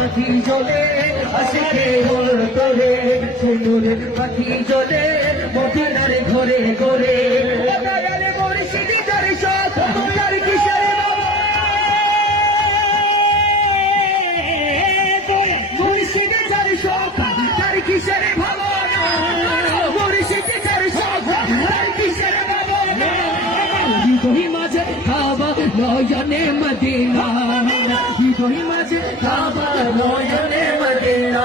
পাখি জলে আশিকে তোরে সুন্দরের পাখি জলে মদিনার ঘরে ঘরে মুর্শিদি যার শখ তার কিসের মুর্শিদি যার শখ তার কিসের ভাবনা মুর্শিদি যার শখ তার কিসের ভাবনা হৃদয় মাঝে কাবা নয়নে মদিনা হৃদয় মাঝে কাবা নয়নে মদিনা